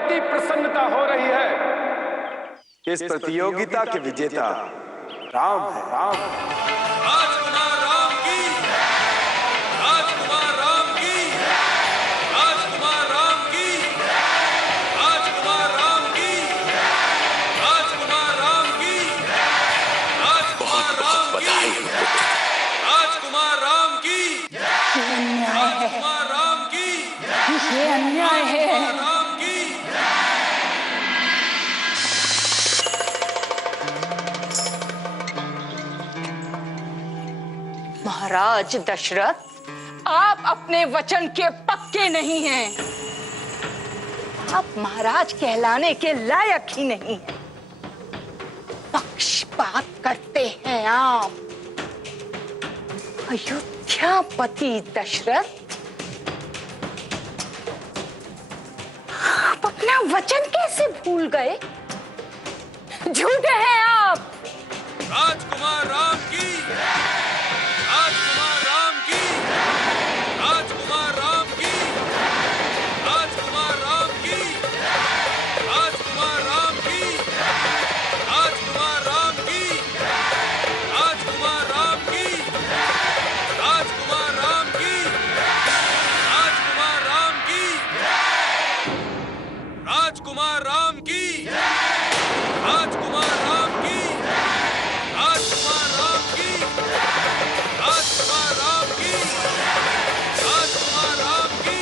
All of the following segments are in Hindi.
अति प्रसन्नता हो रही है कि इस प्रतियोगिता के विजेता राम है। राम राजकुमार राम की, राजकुमार राम की, राजकुमार राम की, राजकुमार राम की, राजकुमार राम की, राजकुमार राम की, राजकुमार राम की, राजकुमार राम की, ये अन्याय है। राम की। महाराज दशरथ, आप अपने वचन के पक्के नहीं हैं। आप महाराज कहलाने के लायक ही नहीं हैं। पक्षपात करते हैं आप। अयोध्यापति दशरथ, आप अपना वचन कैसे भूल गए? झूठे हैं आप। राजकुमार राम की, राजकुमार राम की, राजकुमार राम की, राजकुमार राम की, राजकुमार राम की, राजकुमार राम की, राजकुमार राम की, राजकुमार राम की, राजकुमार राम की, राजकुमार राम की, राजकुमार राम की, राजकुमार राम की, राजकुमार राम की, राजकुमार राम की,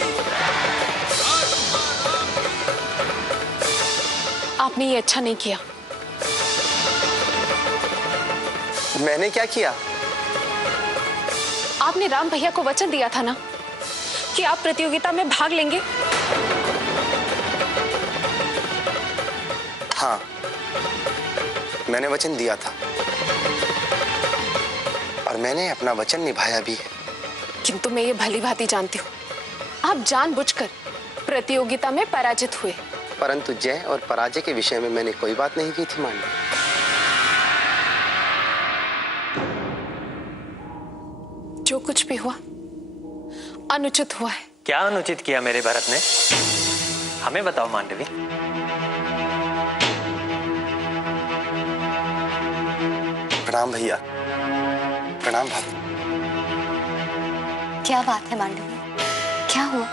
राजकुमार राम की। आपने ये अच्छा नहीं किया। मैंने क्या किया? आपने राम भैया को वचन दिया था ना कि आप प्रतियोगिता में भाग लेंगे। हाँ, मैंने वचन दिया था और मैंने अपना वचन निभाया भी है। किंतु मैं ये भली भांति जानती हूँ, आप जानबूझकर प्रतियोगिता में पराजित हुए। परंतु जय और पराजय के विषय में मैंने कोई बात नहीं की थी मांडव। जो कुछ भी हुआ अनुचित हुआ है। क्या अनुचित किया मेरे भरत ने? हमें बताओ मांडवी। प्रणाम भैया। प्रणाम भाभी। क्या बात है मांडवी, क्या हुआ?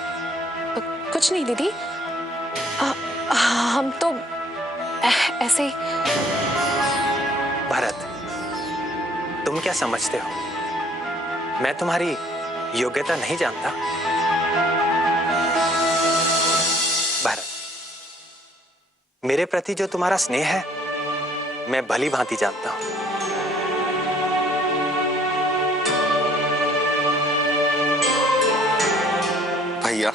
कुछ नहीं दीदी, हम तो ऐसे ही। भरत, तुम क्या समझते हो? मैं तुम्हारी योग्यता नहीं जानता। भरत, मेरे प्रति जो तुम्हारा स्नेह है मैं भली भांति जानता हूं। भैया,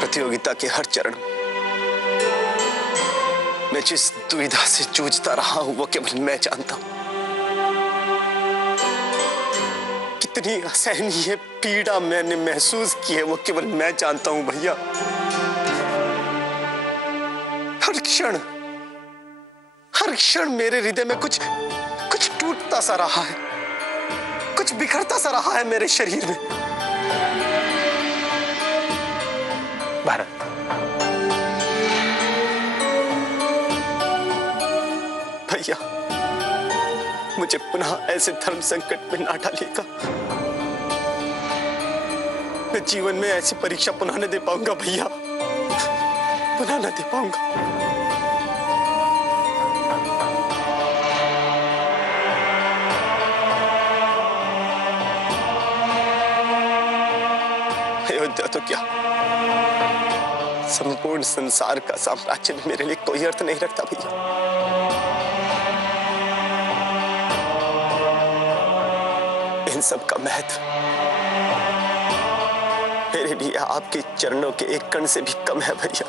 प्रतियोगिता के हर चरण में मैं जिस दुविधा से जूझता रहा हूं वो केवल मैं जानता हूं। कितनी असहनीय पीड़ा मैंने महसूस की है वो केवल मैं जानता हूं भैया। हर क्षण मेरे हृदय में कुछ टूटता सा रहा है, कुछ बिखरता सा रहा है मेरे शरीर में। भरत, भैया, मुझे पुनः ऐसे धर्म संकट में ना डालिएगा। मैं जीवन में ऐसी परीक्षा पुनः न दे पाऊंगा भैया, पुनः न दे पाऊंगा। अयोध्या तो क्या, संपूर्ण संसार का साम्राज्य मेरे लिए कोई अर्थ नहीं रखता भैया। इन सब का महत्व मेरे लिए आपके चरणों के एक कण से भी कम है भैया।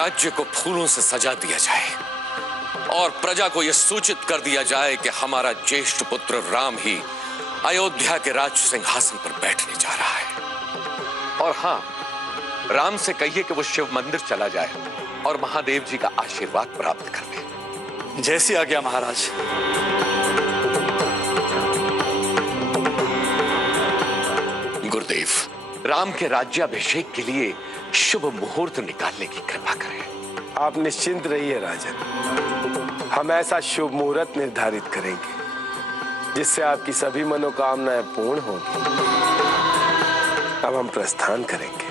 राज्य को फूलों से सजा दिया जाए और प्रजा को यह सूचित कर दिया जाए कि हमारा ज्येष्ठ पुत्र राम ही अयोध्या के राज सिंहासन पर बैठने जा रहा है। और हाँ, राम से कहिए कि वो शिव मंदिर चला जाए और महादेव जी का आशीर्वाद प्राप्त कर ले। जैसी आज्ञा महाराज। गुरुदेव, राम के राज्याभिषेक के लिए शुभ मुहूर्त निकालने की कृपा करें। आप निश्चिंत रहिए राजन, हम ऐसा शुभ मुहूर्त निर्धारित करेंगे जिससे आपकी सभी मनोकामनाएं पूर्ण होंगी। अब हम प्रस्थान करेंगे।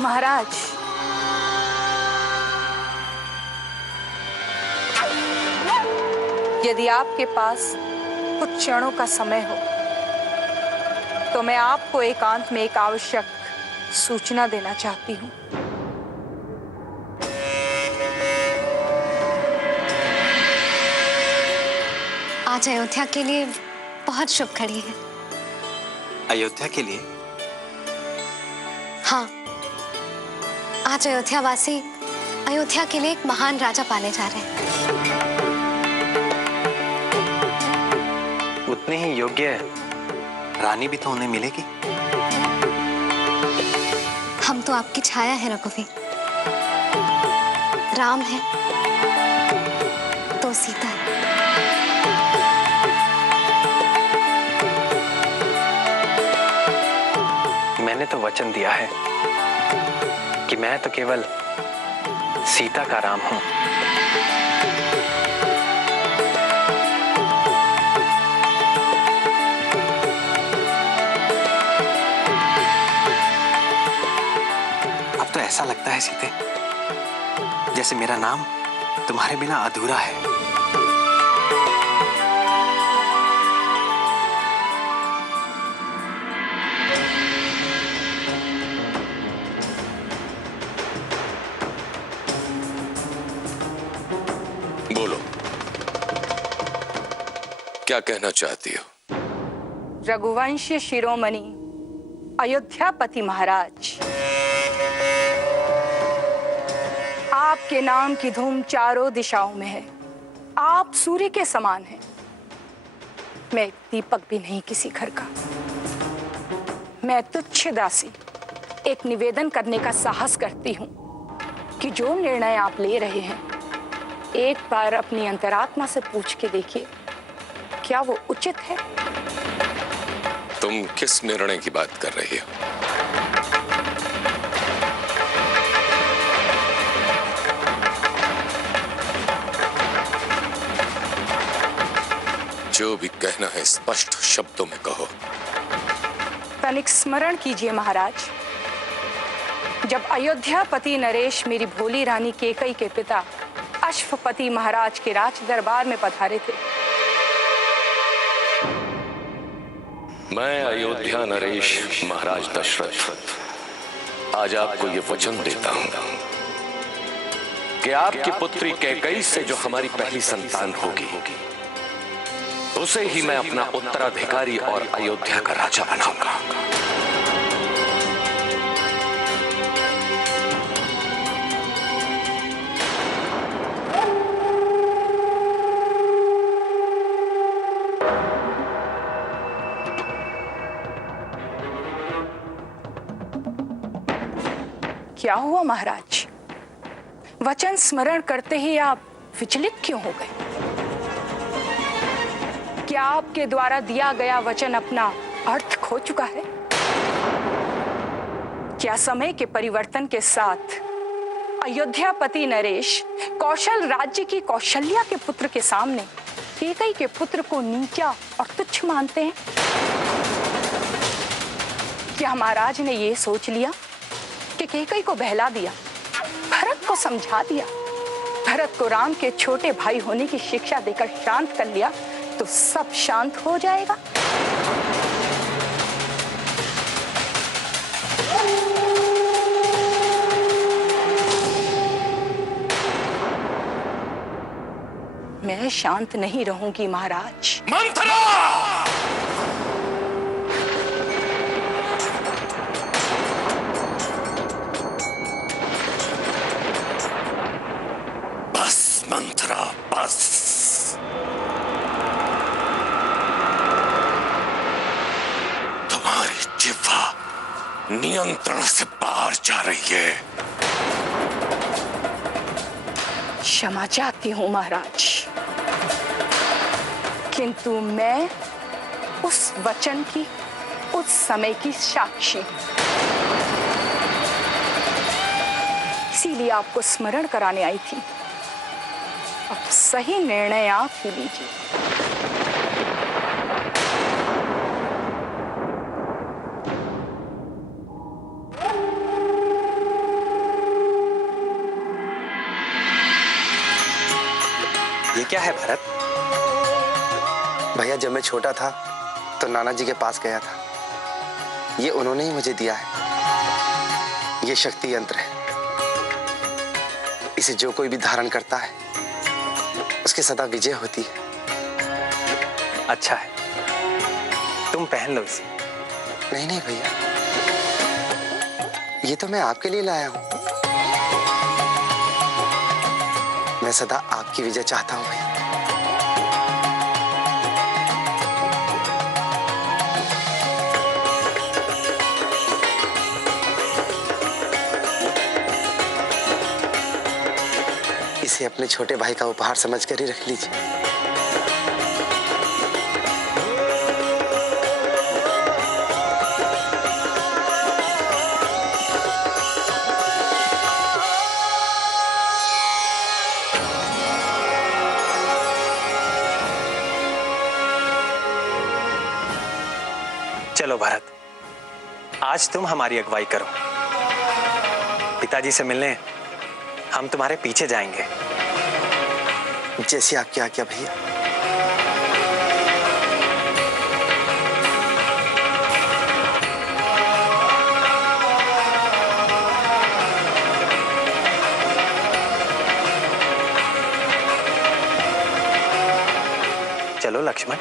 महाराज, यदि आपके पास कुछ क्षणों का समय हो तो मैं आपको एकांत में एक आवश्यक सूचना देना चाहती हूँ। आज अयोध्या के लिए बहुत शुभ घड़ी है। अयोध्या के लिए? हाँ, आज अयोध्या वासी अयोध्या के लिए एक महान राजा पाने जा रहे हैं। उतनी ही योग्य रानी भी तो उन्हें मिलेगी। हम तो आपकी छाया है रघुवीर। राम है तो सीता है। मैंने तो वचन दिया है कि मैं तो केवल सीता का राम हूं। अब तो ऐसा लगता है सीते, जैसे मेरा नाम तुम्हारे बिना अधूरा है। बोलो, क्या कहना चाहती हो? रघुवंशीय शिरोमणि अयोध्यापति महाराज, आपके नाम की धूम चारों दिशाओं में है। आप सूर्य के समान हैं। मैं एक दीपक भी नहीं किसी घर का। मैं तुच्छ दासी एक निवेदन करने का साहस करती हूं कि जो निर्णय आप ले रहे हैं, एक बार अपनी अंतरात्मा से पूछ के देखिए, क्या वो उचित है? तुम किस निर्णय की बात कर रही हो? जो भी कहना है स्पष्ट शब्दों में कहो। तनिक स्मरण कीजिए महाराज, जब अयोध्यापति नरेश मेरी भोली रानी केकई के पिता अश्वपति महाराज के राज दरबार में पधारे थे। मैं अयोध्या नरेश महाराज दशरथ आज आपको ये वचन देता हूं कि आपकी पुत्री कैकई से जो हमारी पहली संतान होगी, उसे ही मैं अपना उत्तराधिकारी और अयोध्या का राजा बनाऊंगा। क्या हुआ महाराज? वचन स्मरण करते ही आप विचलित क्यों हो गए? क्या आपके द्वारा दिया गया वचन अपना अर्थ खो चुका है? क्या समय के परिवर्तन के साथ अयोध्यापति नरेश कौशल राज्य की कौशल्या के पुत्र के सामने केकई के पुत्र को नीचा और तुच्छ मानते हैं? क्या महाराज ने यह सोच लिया कि केकई को बहला दिया, भरत को समझा दिया, भरत को राम के छोटे भाई होने की शिक्षा देकर शांत कर लिया तो सब शांत हो जाएगा? मैं शांत नहीं रहूंगी महाराज। मंथरा! बस मंथरा, बस। तुम्हारी जिह्वा नियंत्रण से बाहर जा रही है। क्षमा चाहती हूं महाराज, किंतु मैं उस वचन की, उस समय की साक्षी हूं। इसीलिए आपको स्मरण कराने आई थी। अब सही निर्णय आप ही लीजिए। ये क्या है भरत? भैया, जब मैं छोटा था तो नाना जी के पास गया था। ये उन्होंने ही मुझे दिया है। ये शक्ति यंत्र है। इसे जो कोई भी धारण करता है उसकी सदा विजय होती है। अच्छा है, तुम पहन लो इसे। नहीं नहीं भैया, ये तो मैं आपके लिए लाया हूं। मैं सदा आपकी विजय चाहता हूं भैया। इसे अपने छोटे भाई का उपहार समझकर ही रख लीजिए। चलो भरत, आज तुम हमारी अगुवाई करो। पिताजी से मिलने हम तुम्हारे पीछे जाएंगे। जैसी आपकी आज्ञा भैया। चलो लक्ष्मण।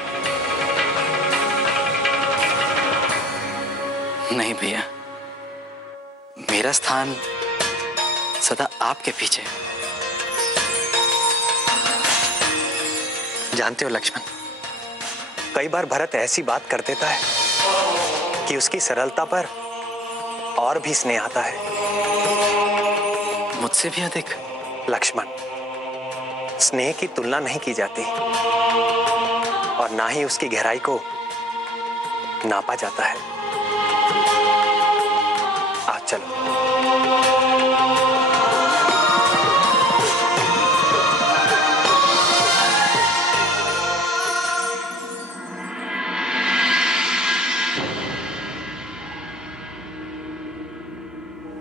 नहीं भैया, मेरा स्थान सदा आपके पीछे। जानते हो लक्ष्मण, कई बार भरत ऐसी बात कर देता है कि उसकी सरलता पर और भी स्नेह आता है। मुझसे भी अधिक? लक्ष्मण, स्नेह की तुलना नहीं की जाती और ना ही उसकी गहराई को नापा जाता है। आज चलो।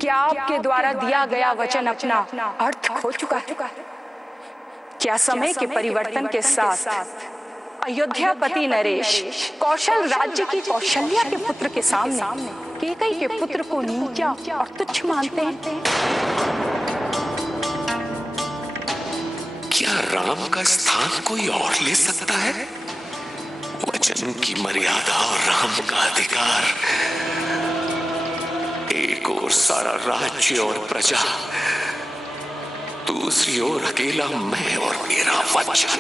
क्या आपके द्वारा दिया गया वचन अपना अर्थ खो चुका है? क्या समय के परिवर्तन के साथ अयोध्यापति नरेश कौशल राज्य की कौशल्या के पुत्र के सामने कैकई के पुत्र को नीचा और तुच्छ मानते हैं? क्या राम का स्थान कोई और ले सकता है? वचन की मर्यादा और राम का अधिकार। एक ओर सारा राज्य और प्रजा, दूसरी ओर अकेला मैं और मेरा वचन।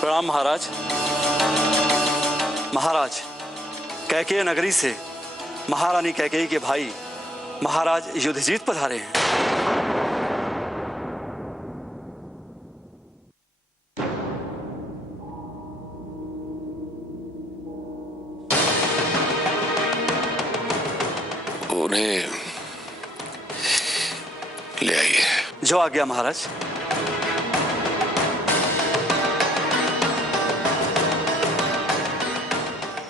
प्रणाम महाराज। महाराज, कैकेयी नगरी से महारानी कैकेयी के भाई महाराज युधिष्ठिर पधारे हैं। उन्हें ले आइए। जो आज्ञा महाराज।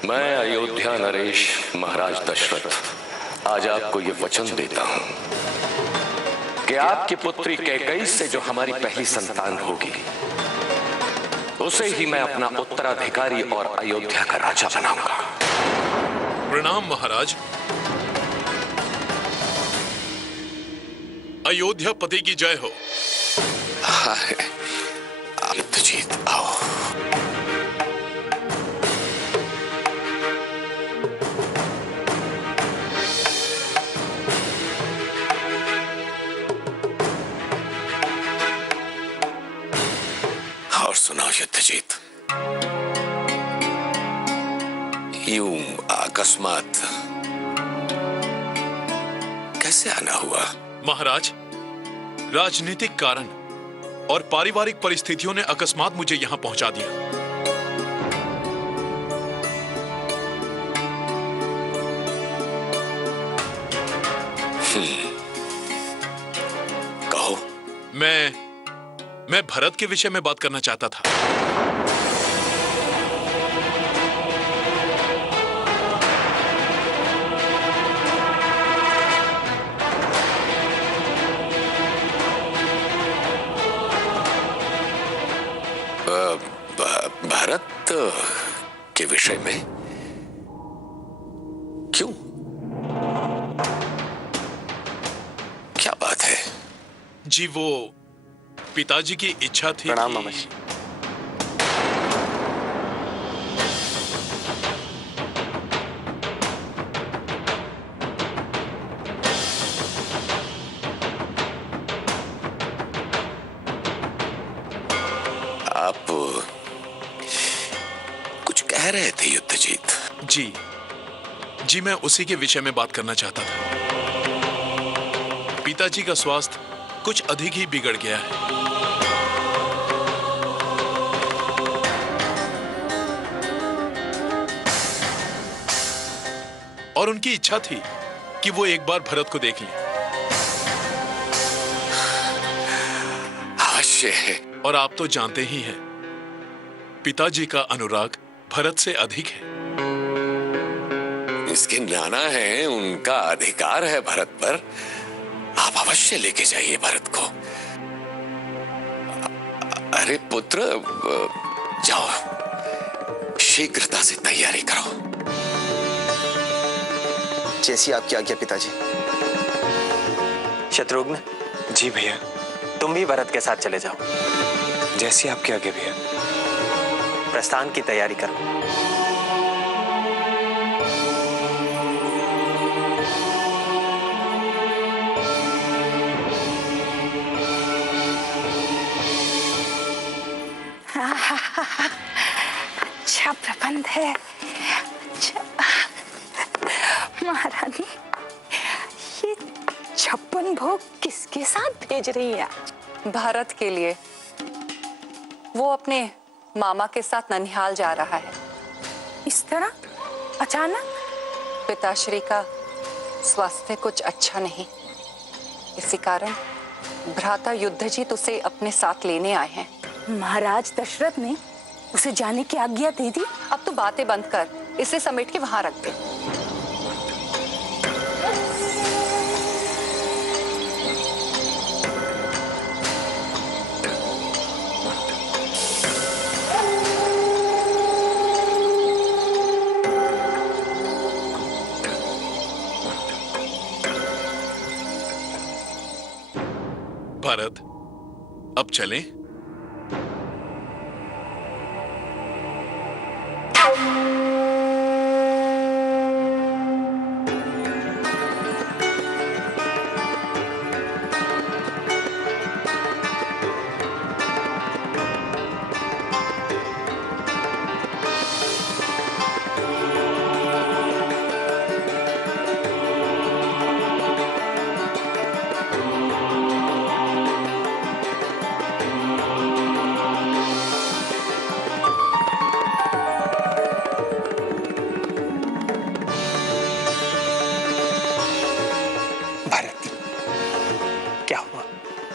मैं अयोध्या नरेश महाराज दशरथ आज आपको ये वचन देता हूं कि आपकी पुत्री कैकेयी से जो हमारी पहली संतान होगी उसे ही मैं अपना उत्तराधिकारी और अयोध्या का राजा बनाऊंगा। प्रणाम महाराज। अयोध्या पति की जय हो। युद्धजीत आओ। और सुनाओ युद्धजीत, यूं अकस्मात कैसे आना हुआ? महाराज, राजनीतिक कारण और पारिवारिक परिस्थितियों ने अकस्मात मुझे यहां पहुंचा दिया। कहो। मैं भरत के विषय में बात करना चाहता था। भारत के विषय में? क्यों? क्या बात है? जी वो पिताजी की इच्छा थी। प्रणाम मामा जी। आप कुछ कह रहे थे युद्धजीत? जी मैं उसी के विषय में बात करना चाहता था। पिताजी का स्वास्थ्य कुछ अधिक ही बिगड़ गया है। और उनकी इच्छा थी कि वो एक बार भरत को देख लें। अवश्य है। और आप तो जानते ही हैं, पिताजी का अनुराग भरत से अधिक है। इसके नाना है, उनका अधिकार है भरत पर। आप अवश्य लेके जाइए भरत को। अरे पुत्र, जाओ, शीघ्रता से तैयारी करो। जैसी आपकी आज्ञा पिताजी। शत्रुघ्न। जी भैया। तुम भी भरत के साथ चले जाओ। जैसी आपकी आज्ञा भैया। प्रस्थान की तैयारी करो। अच्छा प्रबंध है। अच्छा। महारानी, ये 56 भोग किसके साथ भेज रही है? भारत के लिए। वो अपने मामा के साथ ननिहाल जा रहा है। इस तरह अचानक? पिताश्री का स्वास्थ्य कुछ अच्छा नहीं, इसी कारण भ्राता युद्धजीत उसे अपने साथ लेने आए हैं। महाराज दशरथ ने उसे जाने की आज्ञा दे दी। अब तो बातें बंद कर, इसे समेट के वहां रख दे। भरत, अब चलें?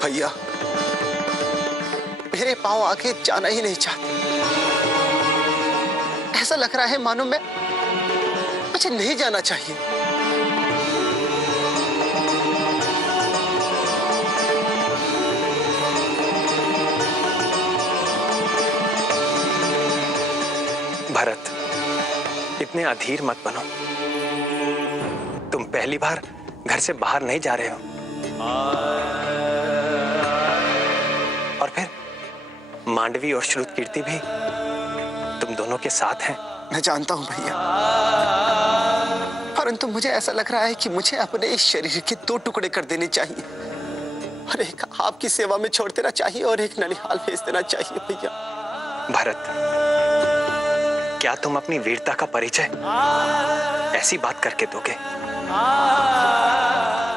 भैया, मेरे पांव आगे जाना ही नहीं चाहते। ऐसा लग रहा है मानो मुझे नहीं जाना चाहिए। भरत, इतने अधीर मत बनो। पहली बार घर से बाहर नहीं जा रहे हो। और फिर मांडवी और श्रुतकीर्ति भी तुम दोनों के साथ हैं। मैं जानता हूं भैया, परंतु मुझे ऐसा लग रहा है कि मुझे अपने इस शरीर के 2 टुकड़े कर देने चाहिए, और एक आपकी सेवा में छोड़ देना चाहिए और एक ननिहाल भेज देना चाहिए भैया। भरत, क्या तुम अपनी वीरता का परिचय ऐसी बात करके दोगे?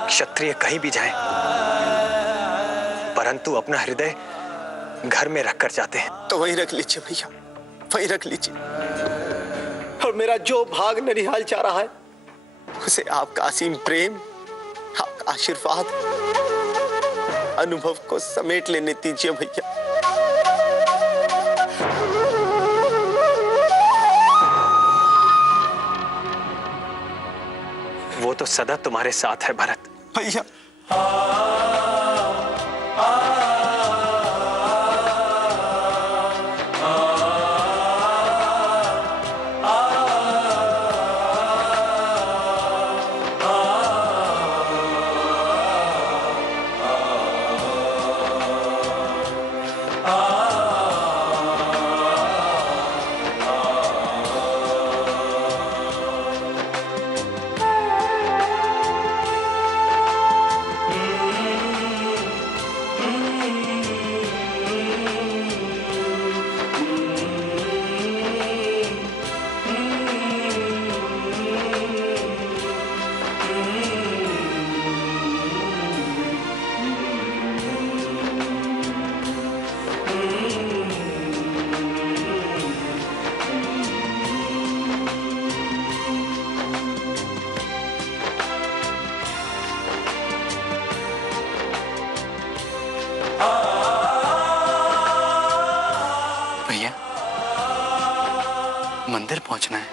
क्षत्रिय कहीं भी जाए, परंतु अपना हृदय घर में रखकर जाते हैं। तो वही रख लीजिए भैया, वही रख लीजिए। और मेरा जो भाग ननिहाल जा रहा है उसे आपका असीम प्रेम, आपका आशीर्वाद, अनुभव को समेट लेने दीजिए भैया। वो तो सदा तुम्हारे साथ है भरत। भैया मंदिर पहुंचना है,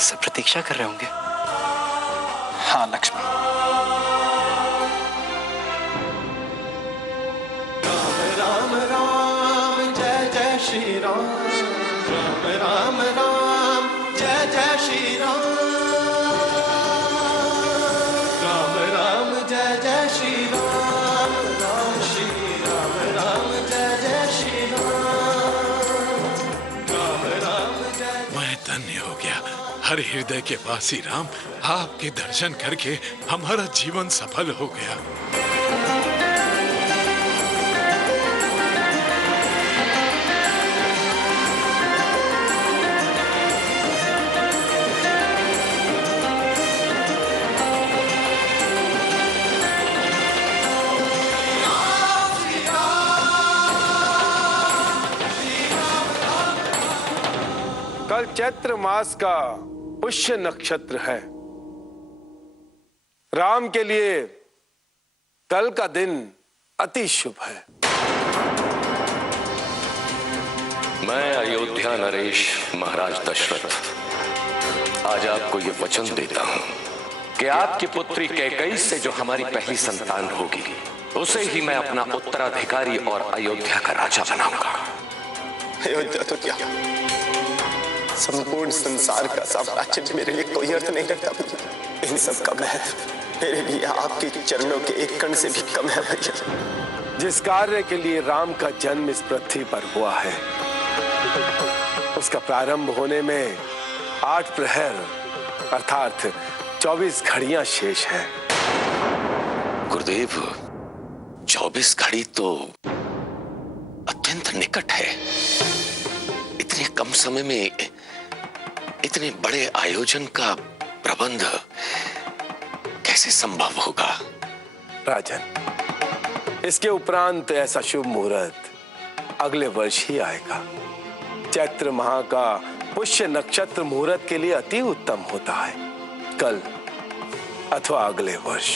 सब प्रतीक्षा कर रहे होंगे। हाँ लक्ष्मण। राम राम जय जय श्री राम, राम राम राम जय जय श्री राम, राम राम जय जय श्री राम, राम श्री राम राम जय जय श्री राम, राम राम जय। मैं धन्य हो गया। हर हृदय के वासी राम, आपके दर्शन करके हमारा जीवन सफल हो गया। कल चैत्र मास का पुष्य नक्षत्र है। राम के लिए कल का दिन अति शुभ है। मैं अयोध्या नरेश महाराज दशरथ आज आपको ये वचन देता हूं कि आपकी पुत्री कैकई से जो हमारी पहली संतान होगी उसे ही मैं अपना उत्तराधिकारी और अयोध्या का राजा बनाऊंगा। अयोध्या तो क्या, संपूर्ण संसार का साम्राज्य मेरे लिए कोई अर्थ नहीं रखता भैया। इन सब का महत्व मेरे लिए आपके चरणों के एक कण से भी कम है भैया। जिस कार्य के लिए राम का जन्म इस पृथ्वी पर हुआ है उसका प्रारंभ होने में 8 प्रहर अर्थात 24 घड़ियां शेष हैं। गुरुदेव, 24 घड़ी तो अत्यंत निकट है। इतने कम समय में इतने बड़े आयोजन का प्रबंध कैसे संभव होगा? राजन, इसके उपरांत ऐसा शुभ मुहूर्त अगले वर्ष ही आएगा। चैत्र माह का पुष्य नक्षत्र मुहूर्त के लिए अति उत्तम होता है। कल अथवा अगले वर्ष,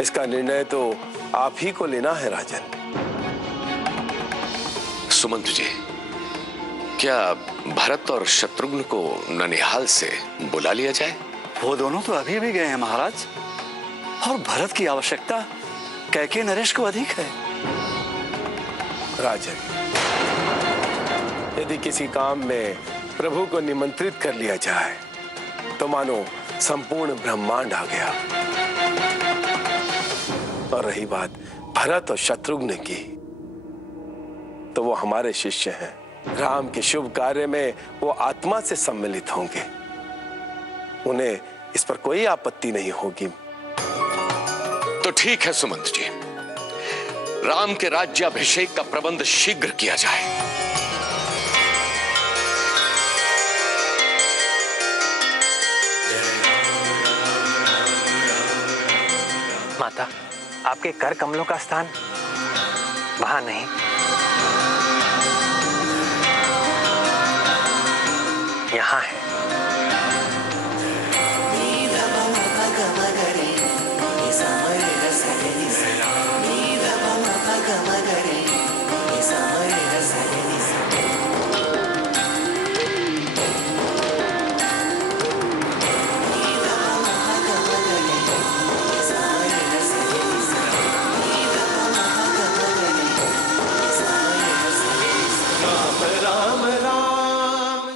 इसका निर्णय तो आप ही को लेना है राजन। सुमंत जी, क्या भरत और शत्रुघ्न को ननिहाल से बुला लिया जाए? वो दोनों तो अभी भी गए हैं महाराज, और भरत की आवश्यकता कैकेयी नरेश को अधिक है। राजन, यदि किसी काम में प्रभु को निमंत्रित कर लिया जाए तो मानो संपूर्ण ब्रह्मांड आ गया। और रही बात भरत और शत्रुघ्न की, तो वो हमारे शिष्य हैं। राम के शुभ कार्य में वो आत्मा से सम्मिलित होंगे, उन्हें इस पर कोई आपत्ति नहीं होगी। तो ठीक है सुमंत जी, राम के राज्याभिषेक का प्रबंध शीघ्र किया जाए। माता, आपके कर कमलों का स्थान वहां नहीं, यहाँ है।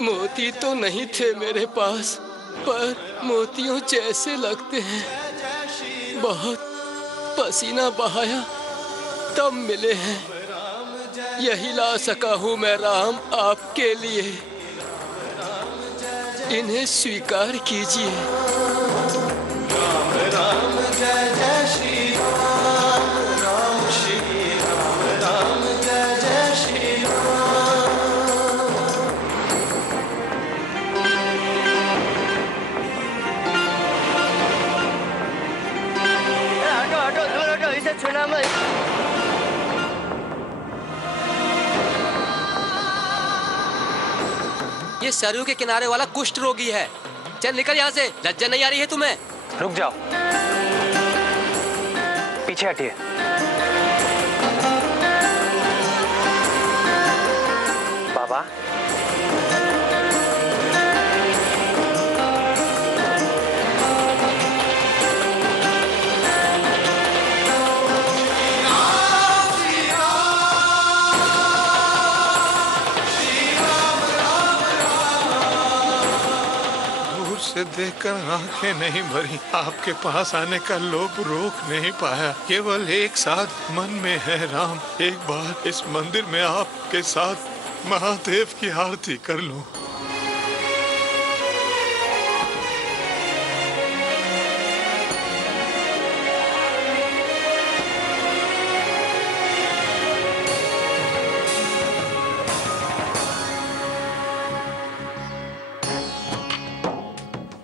मोती तो नहीं थे मेरे पास, पर मोतियों जैसे लगते हैं। बहुत पसीना बहाया तब मिले हैं। यही ला सका हूँ मैं राम आपके लिए, इन्हें स्वीकार कीजिए। राम राम जय जय श्री राम, राम श्री राम, राम जय जय श्री राम। इसे छूना मत। ये सरयू के किनारे वाला कुष्ठ रोगी है। चल निकल यहाँ से, लज्जा नहीं आ रही है तुम्हें? रुक जाओ, पीछे हटिए। बाबा, से देखकर आंखें नहीं भरी, आपके पास आने का लोभ रोक नहीं पाया। केवल एक साथ मन में है राम, एक बार इस मंदिर में आपके साथ महादेव की आरती कर लूं।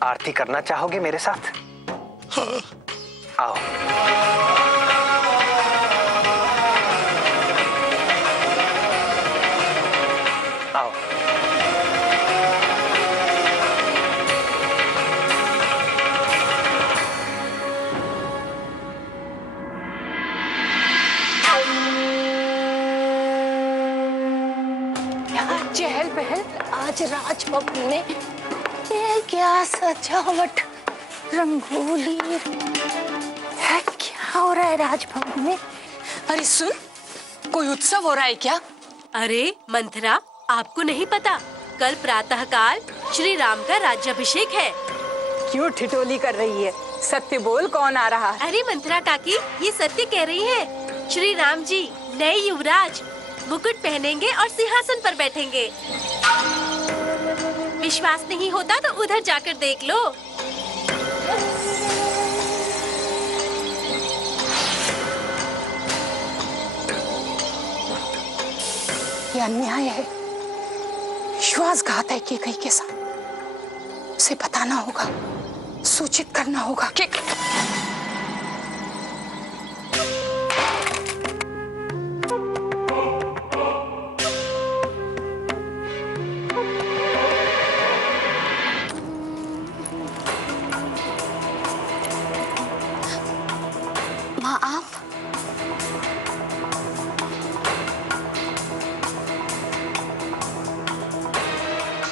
आरती करना चाहोगे मेरे साथ? हाँ। आओ। आओ। क्या चहल पहल आज राजभवन में, ये क्या सजावट, रंगोली है, क्या हो रहा है राजभवन में? अरे सुन, कोई उत्सव हो रहा है क्या? अरे मंथरा, आपको नहीं पता, कल प्रातःकाल श्री राम का राज्याभिषेक है। क्यों ठिठोली कर रही है? सत्य बोल, कौन आ रहा है? अरे मंथरा काकी, ये सत्य कह रही है। श्री राम जी नए युवराज मुकुट पहनेंगे और सिंहासन पर बैठेंगे। विश्वास नहीं होता तो उधर जाकर देख लो। ये अन्याय है, विश्वासघात है कैकेयी के साथ। उसे बताना होगा, सूचित करना होगा कि माँ आप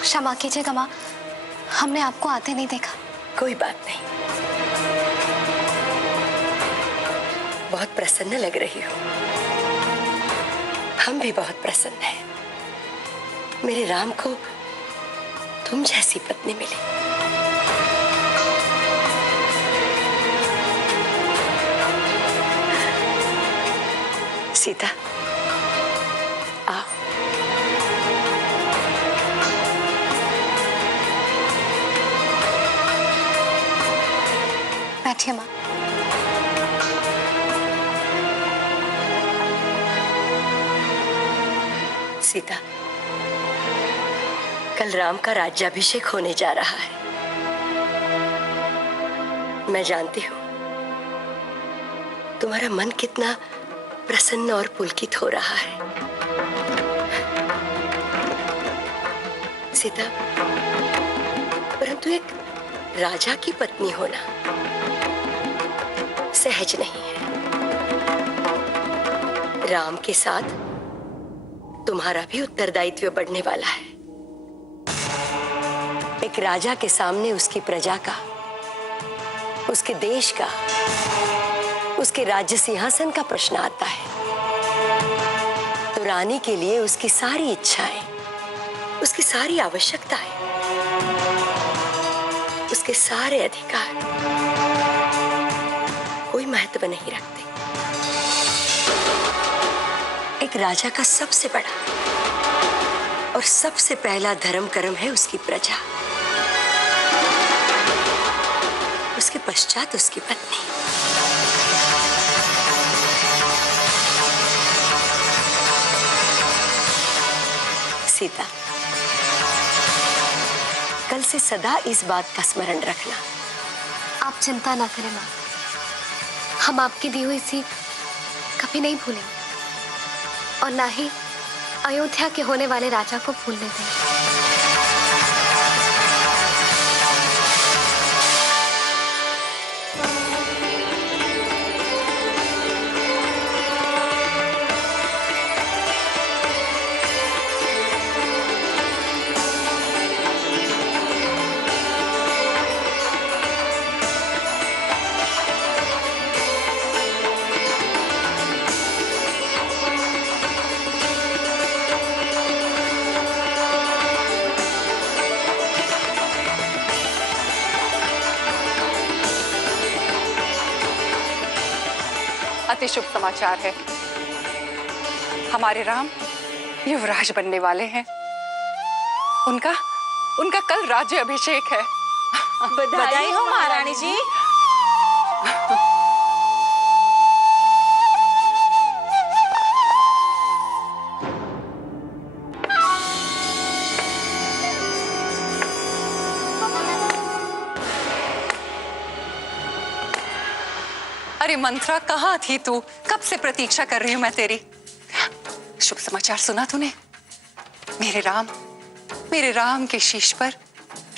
क्षमा कीजिएगा माँ, हमने आपको आते नहीं देखा। कोई बात नहीं, बहुत प्रसन्न लग रही हो। हम भी बहुत प्रसन्न हैं। मेरे राम को तुम जैसी पत्नी मिली। सीता आओ। बैठिए माँ। सीता, कल राम का राज्याभिषेक होने जा रहा है। मैं जानती हूँ तुम्हारा मन कितना प्रसन्न और पुलकित हो रहा है। सीता, परंतु एक राजा की पत्नी होना सहज नहीं है। राम के साथ तुम्हारा भी उत्तरदायित्व बढ़ने वाला है। एक राजा के सामने उसकी प्रजा का, उसके देश का, उसके राज्य सिंहासन का प्रश्न आता है तो रानी के लिए उसकी सारी इच्छाएं, उसकी सारी आवश्यकताएं, उसके सारे अधिकार कोई महत्व नहीं रखते। एक राजा का सबसे बड़ा और सबसे पहला धर्म कर्म है उसकी प्रजा, उसके पश्चात उसकी पत्नी। सीता, कल से सदा इस बात का स्मरण रखना। आप चिंता ना करें माँ, हम आपकी दी हुई सीख कभी नहीं भूलेंगे और ना ही अयोध्या के होने वाले राजा को भूलने देंगे। अति शुभ समाचार है। हमारे राम युवराज बनने वाले हैं। उनका कल राज्य अभिषेक है। बधाई हो महारानी जी। अरे मंत्रा, कहाँ थी तू? कब से प्रतीक्षा कर रही हूं मैं तेरी। शुभ समाचार सुना तूने? मेरे राम के शीश पर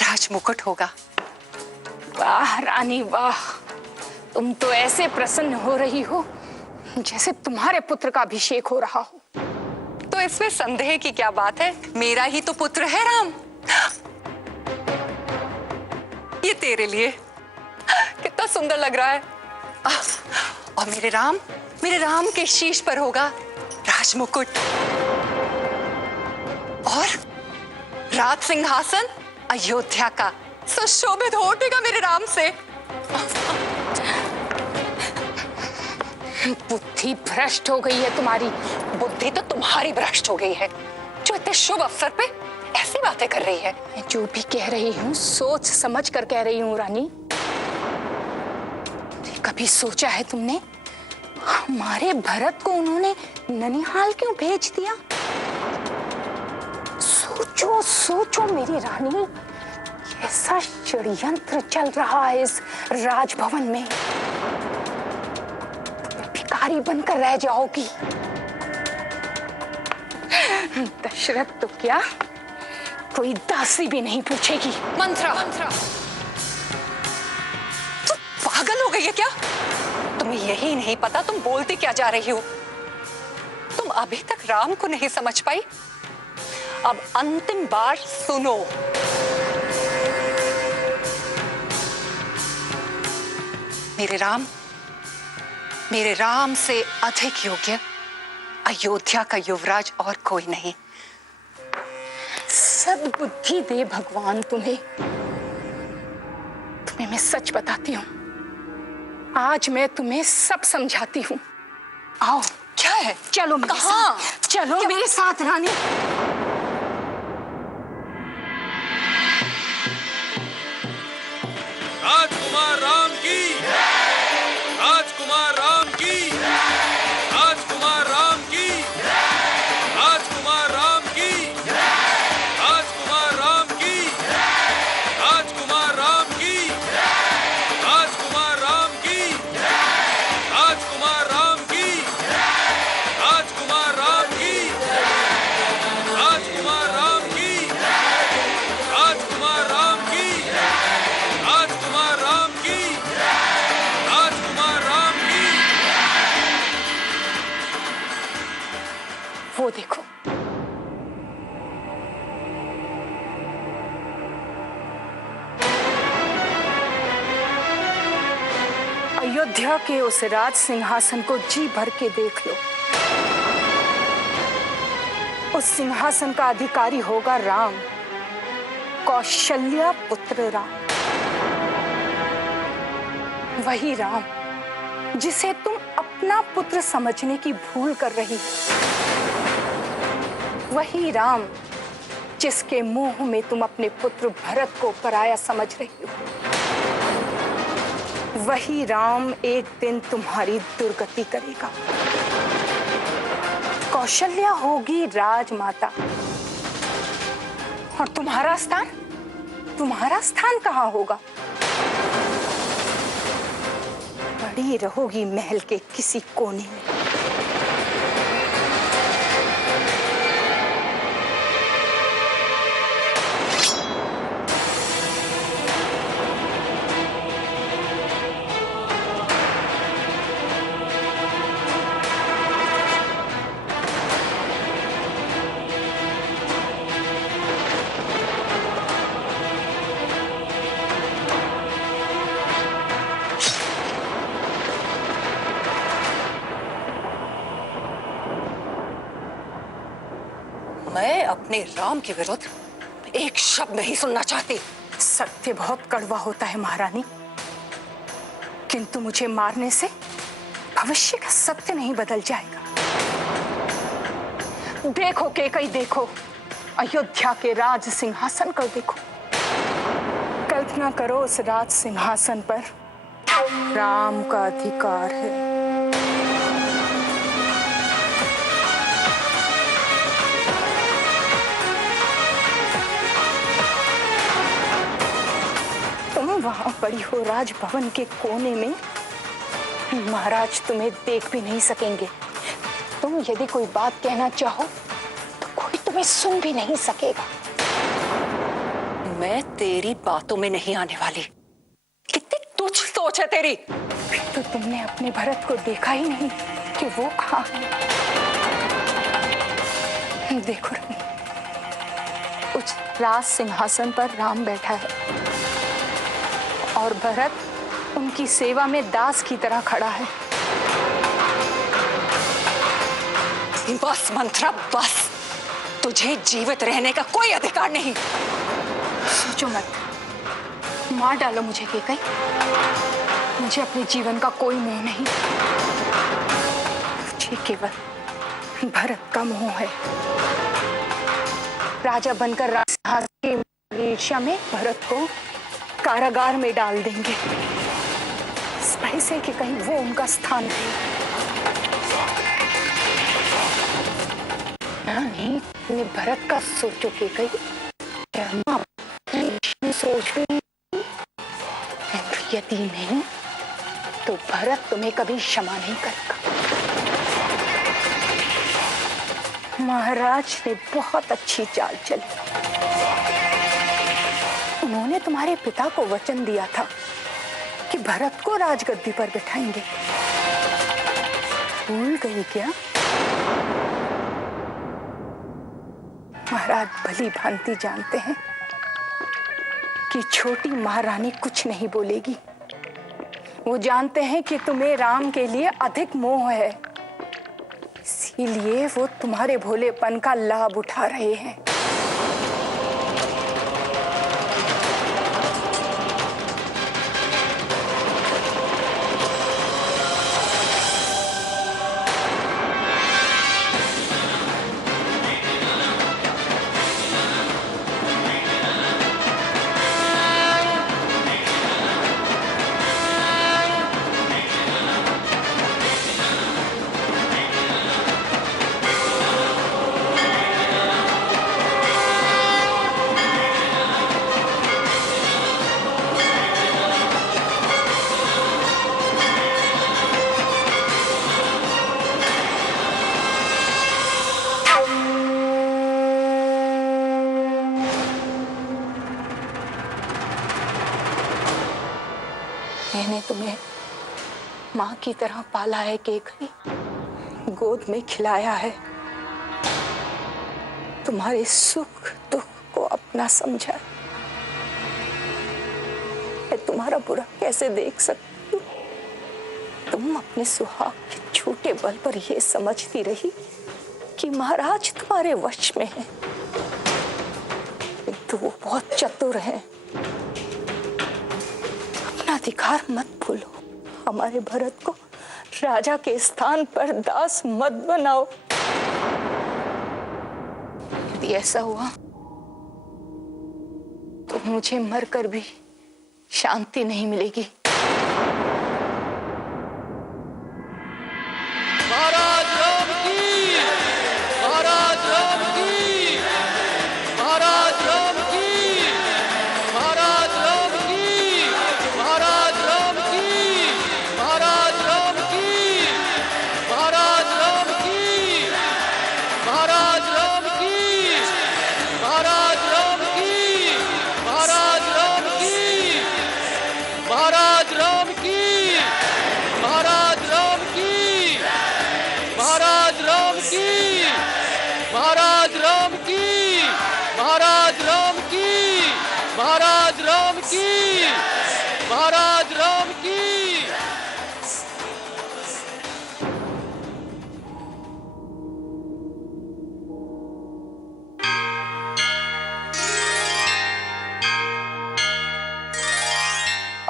राज मुकुट होगा। वाह रानी वाह, तुम तो ऐसे प्रसन्न हो रही हो जैसे तुम्हारे पुत्र का अभिषेक हो रहा हो। तो इसमें संदेह की क्या बात है? मेरा ही तो पुत्र है राम। ये तेरे लिए कितना सुंदर लग रहा है। और मेरे राम के शीश पर होगा राज मुकुट और राज सिंहासन अयोध्या का सुशोभित हो उठेगा मेरे राम से। बुद्धि भ्रष्ट हो गई है तुम्हारी। बुद्धि तो तुम्हारी भ्रष्ट हो गई है जो इतने शुभ अवसर पे ऐसी बातें कर रही है। मैं जो भी कह रही हूँ सोच समझ कर कह रही हूँ रानी। कभी सोचा है तुमने हमारे भरत को उन्होंने ननिहाल क्यों भेज दिया? सोचो सोचो मेरी रानी, ऐसा षड्यंत्र चल रहा है इस राजभवन में। तुम भिखारी बनकर रह जाओगी। दशरथ तो क्या, कोई दासी भी नहीं पूछेगी। मंत्रा, तुम पागल हो गई है क्या? तुम्हें यही नहीं पता तुम बोलती क्या जा रही हो? तुम अभी तक राम को नहीं समझ पाई। अब अंतिम बार सुनो। मेरे राम से अधिक योग्य अयोध्या का युवराज और कोई नहीं। सद्बुद्धि दे भगवान तुम्हें मैं सच बताती हूँ। आज मैं तुम्हें सब समझाती हूँ। आओ क्या है? चलो मेरे कहाँ? साथ, चलो मेरे साथ रानी। राजकुमार राम की, राजकुमार राम की, राजकुमार राम की, राजकुमार राम की, राजकुमार राम की, राजकुमार राम की, राजकुमार राम की, राजकुमार राम की, राजकुमार राम की, राजकुमार राम की, राजकुमार राम की, राजकुमार राम की, राजकुमार राम की। वो देखो, अयोध्या के उस राज सिंहासन को जी भर के देख लो। उस सिंहासन का अधिकारी होगा राम, कौशल्या पुत्र राम। वही राम जिसे तुम अपना पुत्र समझने की भूल कर रही हो। वही राम जिसके मोह में तुम अपने पुत्र भरत को पराया समझ रही हो। वही राम एक दिन तुम्हारी दुर्गति करेगा। कौशल्या होगी राजमाता और तुम्हारा स्थान कहाँ होगा? पड़ी रहोगी महल के किसी कोने में। मैं अपने राम के विरुद्ध एक शब्द नहीं सुनना चाहती। सत्य बहुत कड़वा होता है महारानी, किंतु मुझे मारने से भविष्य का सत्य नहीं बदल जाएगा। देखो कैकई, देखो अयोध्या के राज सिंहासन को देखो। कल्पना करो उस राज सिंहासन पर राम का अधिकार है। वहां पड़ी हो राजभवन के कोने में। महाराज तुम्हें देख भी नहीं सकेंगे। तुम यदि कोई बात कहना चाहो तो कोई तुम्हें सुन भी नहीं सकेगा। मैं तेरी बातों में नहीं आने वाली। कितनी तुच्छ सोच है तेरी। तो तुमने अपने भरत को देखा ही नहीं कि वो कहाँ है। देखो रानी, उस राज सिंहासन पर राम बैठा है और भरत उनकी सेवा में दास की तरह खड़ा है। बस मंत्रा बस, तुझे जीवित रहने का कोई अधिकार नहीं। सोचो मत, मार डालो मुझे कैकई। मुझे अपने जीवन का कोई मोह नहीं। मुझे केवल भरत का मोह है। राजा बनकर राजसिंहासन की ईर्ष्या में भरत को कारागार में डाल देंगे, इस पैसे कि कहीं वो उनका स्थान रहे। नहीं, तुमने भरत का सोचो कि कहीं सोच भी, यदि नहीं तो भरत तुम्हें कभी क्षमा नहीं करेगा। महाराज ने बहुत अच्छी चाल चली। उन्होंने तुम्हारे पिता को वचन दिया था कि भरत को राजगद्दी पर बिठाएंगे। भूल गई क्या? महाराज भली भांति जानते हैं कि छोटी महारानी कुछ नहीं बोलेगी। वो जानते हैं कि तुम्हें राम के लिए अधिक मोह है, इसीलिए वो तुम्हारे भोलेपन का लाभ उठा रहे हैं। मैंने तुम्हें माँ की तरह पाला है केकई, गोद में खिलाया है, तुम्हारे सुख दुख को अपना समझा है। मैं तुम्हारा बुरा कैसे देख सकती हूँ? तुम अपने सुहाग के झूठे बल पर यह समझती रही कि महाराज तुम्हारे वश में है, किंतु वो बहुत चतुर है। अपना अधिकार मत भूलो, हमारे भरत को राजा के स्थान पर दास मत बनाओ। यदि ऐसा हुआ तो मुझे मरकर भी शांति नहीं मिलेगी। महाराज राम की, महाराज राम की, महाराज राम की, महाराज राम की, महाराज राम की, महाराज राम की, महाराज राम की, महाराज राम की, महाराज राम की, महाराज राम की, महाराज राम की, महाराज राम की, महाराज राम की, महाराज राम की, महाराज राम की, महाराज राम की, महाराज राम की।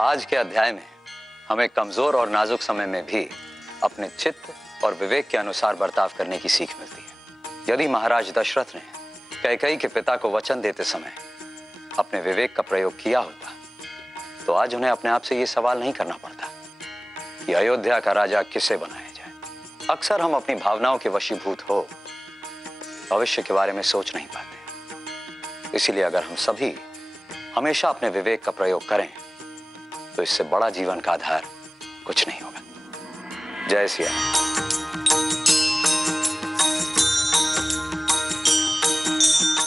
आज के अध्याय में हमें कमजोर और नाजुक समय में भी अपने चित्त और विवेक के अनुसार बर्ताव करने की सीख मिलती है। यदि महाराज दशरथ ने कैकेयी के पिता को वचन देते समय अपने विवेक का प्रयोग किया होता तो आज उन्हें अपने आप से ये सवाल नहीं करना पड़ता कि अयोध्या का राजा किसे बनाया जाए। अक्सर हम अपनी भावनाओं के वशीभूत हो भविष्य के बारे में सोच नहीं पाते। इसीलिए अगर हम सभी हमेशा अपने विवेक का प्रयोग करें तो इससे बड़ा जीवन का आधार कुछ नहीं होगा। जय सिया राम।